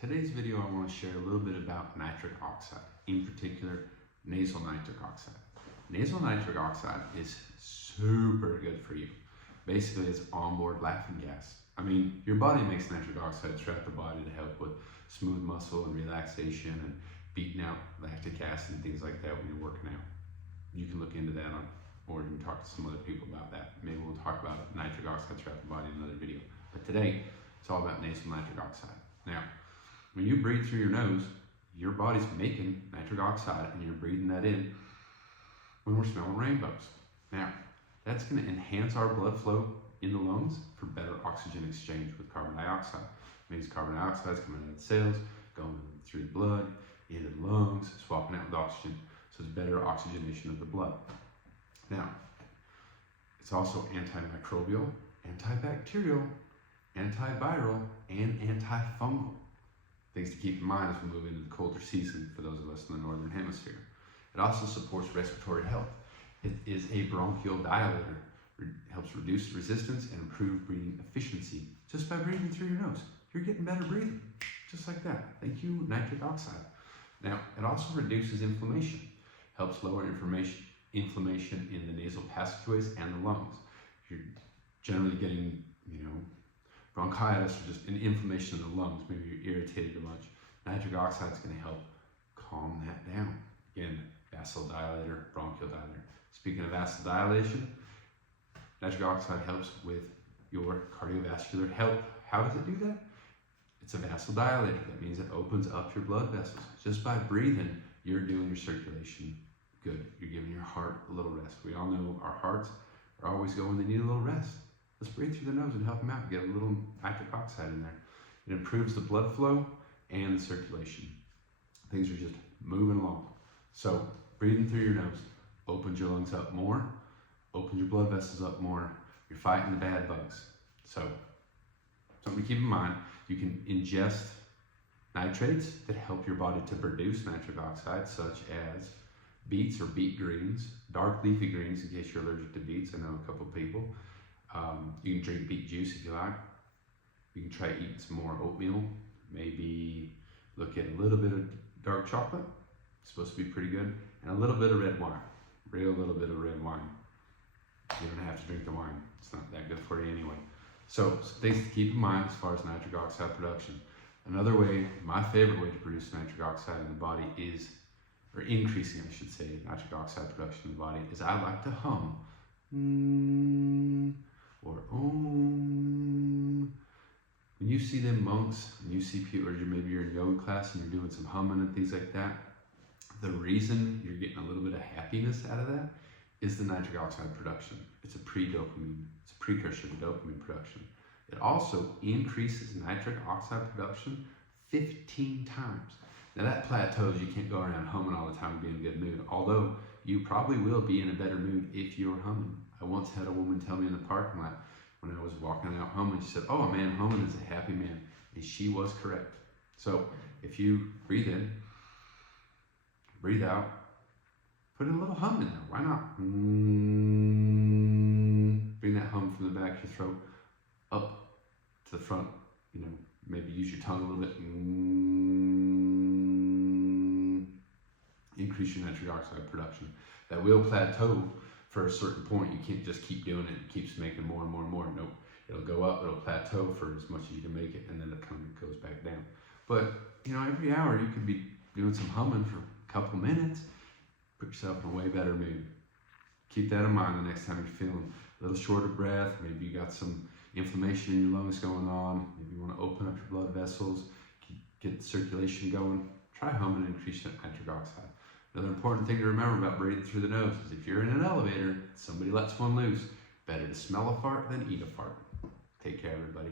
Today's video I want to share a little bit about nitric oxide, in particular nasal nitric oxide. Nasal nitric oxide is super good for you. Basically it's onboard laughing gas. I mean, your body makes nitric oxide throughout the body to help with smooth muscle and relaxation and beating out lactic acid and things like that when you're working out. You can look into that or you can talk to some other people about that. Maybe we'll talk about nitric oxide throughout the body in another video. But today, it's all about nasal nitric oxide. Now, when you breathe through your nose, your body's making nitric oxide and you're breathing that in when we're smelling rainbows. Now, that's going to enhance our blood flow in the lungs for better oxygen exchange with carbon dioxide. It means carbon dioxide is coming out of the cells, going through the blood, into the lungs, swapping out with oxygen. So it's better oxygenation of the blood. Now, it's also antimicrobial, antibacterial, antiviral, and antifungal. Things to keep in mind as we move into the colder season for those of us in the northern hemisphere. It also supports respiratory health. It is a bronchial dilator. It helps reduce resistance and improve breathing efficiency just by breathing through your nose. You're getting better breathing, just like that. Thank you, nitric oxide. Now, it also reduces inflammation, helps lower inflammation in the nasal passageways and the lungs. You're generally getting, bronchitis or just an inflammation in the lungs. Maybe you're irritated a bunch. Nitric oxide is going to help calm that down. Again, vasodilator, bronchial dilator. Speaking of vasodilation, nitric oxide helps with your cardiovascular health. How does it do that? It's a vasodilator. That means it opens up your blood vessels. Just by breathing, you're doing your circulation good. You're giving your heart a little rest. We all know our hearts are always going, they need a little rest. Let's breathe through the nose and help them out. Get a little nitric oxide in there. It improves the blood flow and the circulation. Things are just moving along. So breathing through your nose opens your lungs up more, opens your blood vessels up more. You're fighting the bad bugs. So something to keep in mind, you can ingest nitrates that help your body to produce nitric oxide, such as beets or beet greens, dark leafy greens in case you're allergic to beets. I know a couple of people. You can drink beet juice if you like. You can try eating some more oatmeal. Maybe look at a little bit of dark chocolate. It's supposed to be pretty good. And a little bit of red wine. Real little bit of red wine. You don't have to drink the wine. It's not that good for you anyway. So things to keep in mind as far as nitric oxide production. Another way, my favorite way to produce nitric oxide in the body is, or increasing I should say, nitric oxide production in the body, is I like to hum. Or om. When you see them monks, and you see people, or maybe you're in yoga class and you're doing some humming and things like that, the reason you're getting a little bit of happiness out of that is the nitric oxide production. It's a pre-dopamine, it's a precursor to dopamine production. It also increases nitric oxide production 15 times. Now that plateaus, you can't go around humming all the time and be in a good mood, although you probably will be in a better mood if you're humming. I once had a woman tell me in the parking lot when I was walking out humming, she said, "Oh, a man humming is a happy man." And she was correct. So if you breathe in, breathe out, put a little hum in there. Why not? Bring that hum from the back of your throat up to the front. Maybe use your tongue a little bit. Increase your nitric oxide production. That will plateau for a certain point. You can't just keep doing it. It keeps making more and more and more. Nope. It'll go up, it'll plateau for as much as you can make it, and then it kind of goes back down. But, every hour you could be doing some humming for a couple minutes. Put yourself in a way better mood. Keep that in mind the next time you're feeling a little short of breath. Maybe you got some inflammation in your lungs going on. Maybe you want to open up your blood vessels, get the circulation going. Try humming and increase that nitric oxide. Another important thing to remember about breathing through the nose is if you're in an elevator, somebody lets one loose, better to smell a fart than eat a fart. Take care, everybody.